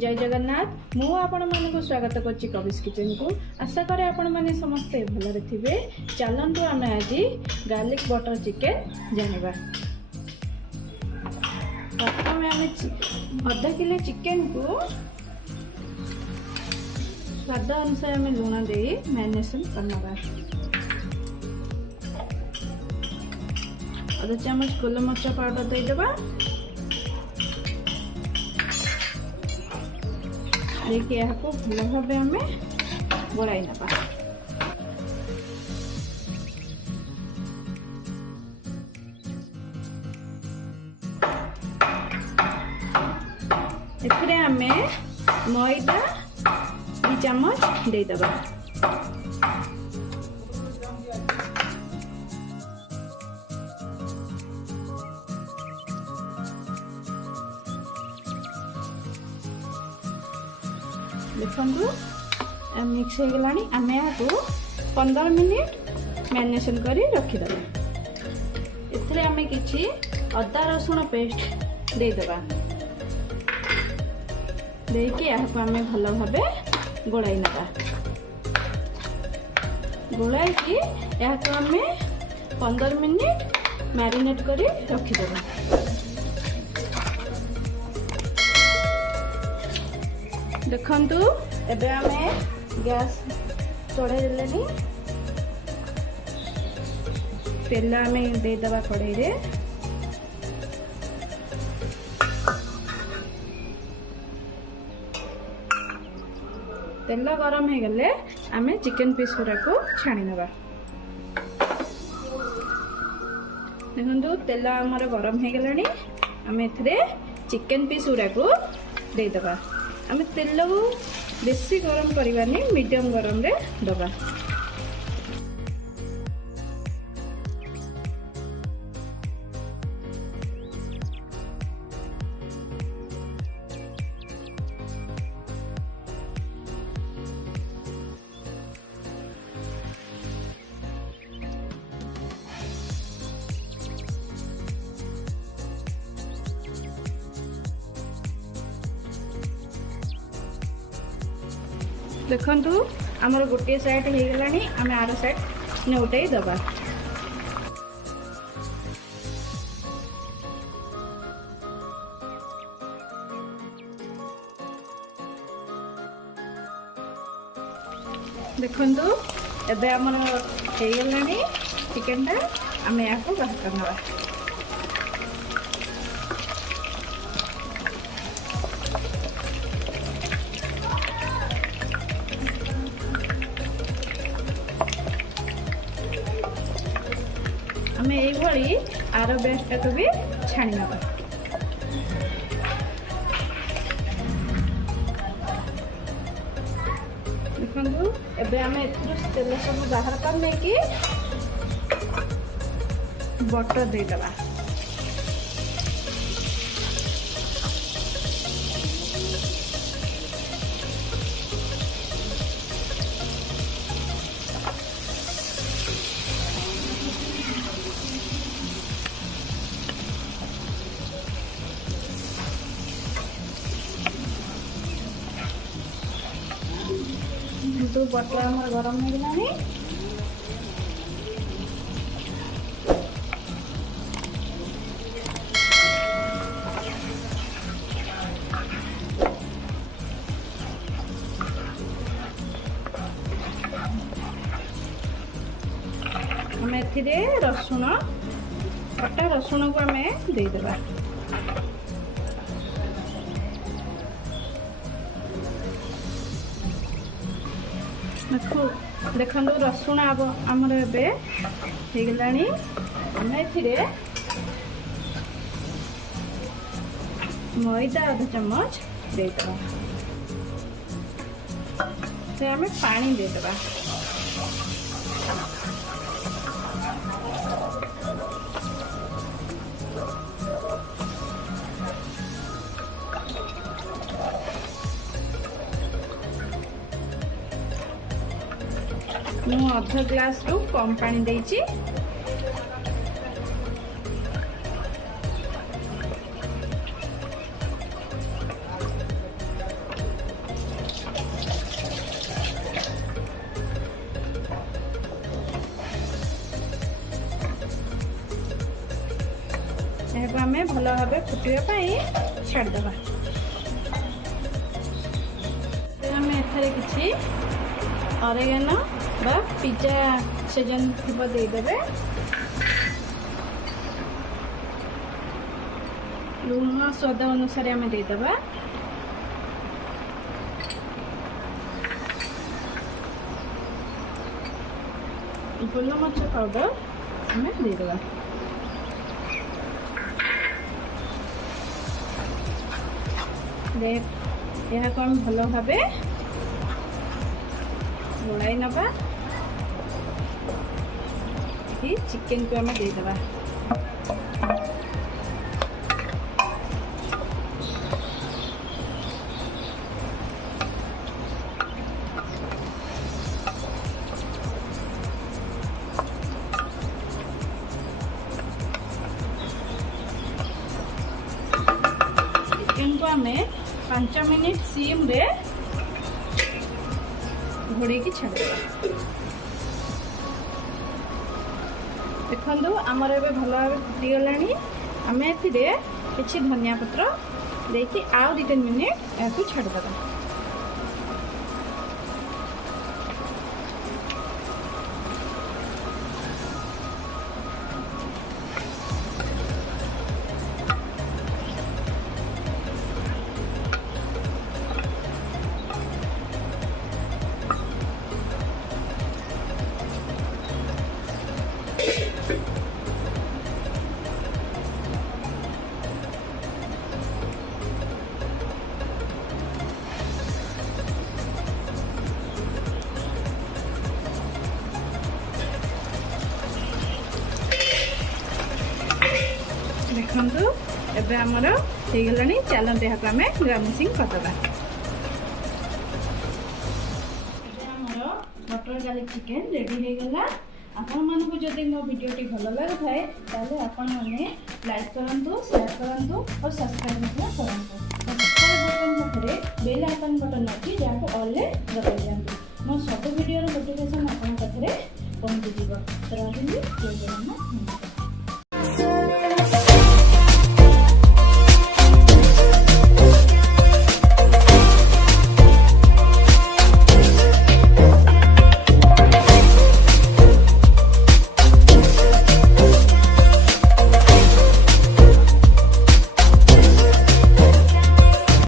जय जगन्नाथ मु आपण मानक स्वागत करछि कविस किचन को। आशा करे आपण माने समस्ते भलरे थिबे। चलंतु आमे आज गार्लिक बटर चिकन जानिबा। प्रथम आमे आधा किलो चिकन को स्वाद अनुसार आमे लूण दे मैरिनेशन करनबा। आधा चम्मच गोल मरच पाउडर दे देबा। देखिए यहाँ को भल भाव आम गोलाई नवा। एथिरे आमे मैदा 2 चम्मच दे देबा। देखो मिक्स हो गलानी। आम यहाँ को 15 मिनिट मैरिनेशन करी रखीदे। एथिरे आमे किछि अदा रसुण पेस्ट दे देबा। देकी यहाँ को आमे भल भाबे गोलाई नबा। गोलाई की यहाँ को आमे 15 मिनिट मैरिनेट करी रखीदे। देखंतु एबे आमे गैस चढ़ाई देलेनी। तेल आमे दे दबा कढ़ाई रे। तेल गरम हो गले आमे चिकन पीस गुरा को छाणी नबा। देखंतु तेल हमर गरम हो गलानी। आमे एथरे चिकन पीस गुरा को दे दबा। आमे तेल को बेसी गरम करवानी, मीडियम गरम रे दबा। देखंतु आमर गोटे साइड हो गलानी। आमे आर साइड ने उठाई दबा। देखंतु एबे आमर हो गलानी चिकन टा। आमे या को बाहर करनबा। आमे एई भली आरो बेस्ट को भी छाणी नबा। देखंतु एबे आमे एथरो तेल सब बाहर करने की बटर दे दबा। तो बटर हमर गरम हो गलानी। हम एथिरे रसुण कटा रसुण को आमे दे देबा। देखो रसुण आमर एबे हो गलानी। आम एथिरे मैदा आधा चम्मच दे देबा। से आमे पानी दे देबा। मु आधा ग्लास रु कम पानी देइची। यहाँ आम भल भाव फुटापी छाड़देवा। आम एथारे किसी ऑरिगेनो बा पिज्जा सीजन थी देदेवे। लुण स्वाद अनुसार आम देदेवा। गोलमरिच पाउडर आम देदेवा। यहाँ को आम भल भाव गोलाई नवा। चिकेन को आम देदेवा। चिकेन को आम 5 मिनिट सिम रे घोड़े छाड़। देखो आमर ए भल भाव फुटीगला। आम ए कि धनिया पत्र देकी आउ 2-3 मिनिट या छाड़देवा। देखु एबे आमर हो गलानी। चलते यहाँ आम गार्निशिंग करदे। बटर गार्लिक चिकेन रेडी हो गला। आपण मानक जदि मो वीडियोटी भल लगे ताले आपण माने लाइक करंतु, शेयर करंतु और सब्सक्राइब करंतु। सब्सक्राइब बटन पाखरे बेल आइकन बटन अछि जाको ऑल ले दबाइ दियंतु। मो सब वीडियो रो नोटिफिकेशन आपण पाखरे पहुंची जिवो। तो राजिंदी जय जगन्नाथ।